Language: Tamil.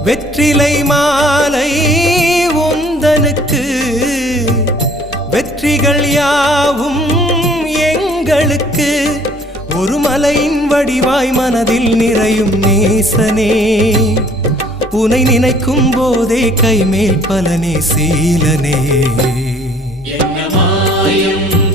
வெற்றிலை மாலை உந்தனுக்கு வெற்றிகள் யாவும் எங்களுக்கு ஒரு மலையின் வடிவாய் மனதில் நிறையும் நேசனே உனை நினைக்கும் போதே கைமேல் பலனே சீலனே என்ன மாயம்